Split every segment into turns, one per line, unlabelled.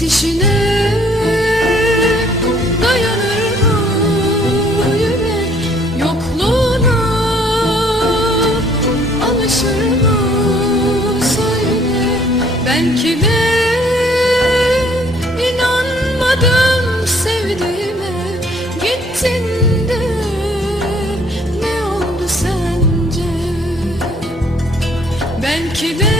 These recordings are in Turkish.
Gidişine dayanır mı yürek Yokluğuna alışır mı söyle Belki de inanmadım sevdiğime Gittin de ne oldu sence? Belki de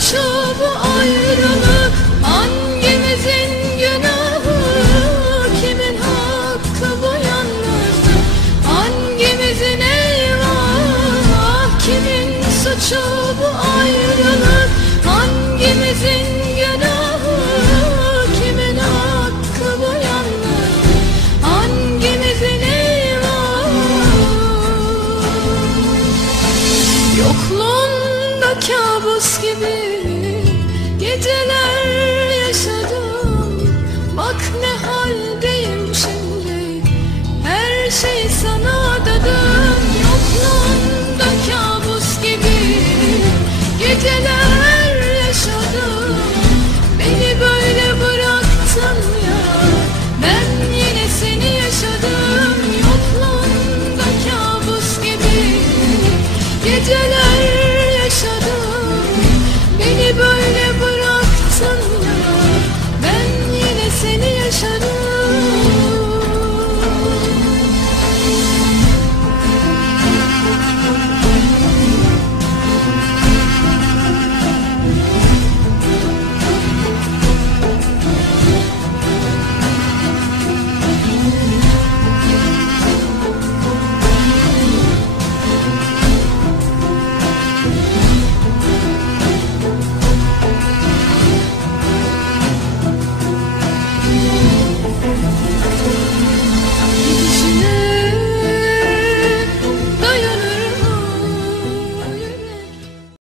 Bu ayrılık Hangimizin günahı? Kimin hakkı bu yalnızlık? Hangimizin eyvah Kimin suçu bu ayrılık? Hangimizin günahı? Kimin hakkı bu yalnızlık? Hangimizin eyvah neler yaşadım. Bak ne haldeyim şimdi. Her şey sana dadım. Yokluğunda kabus gibi Geceler yaşadım. Beni böyle bıraktın ya. Ben yine seni yaşadım. Yokluğunda kabus gibi Geceler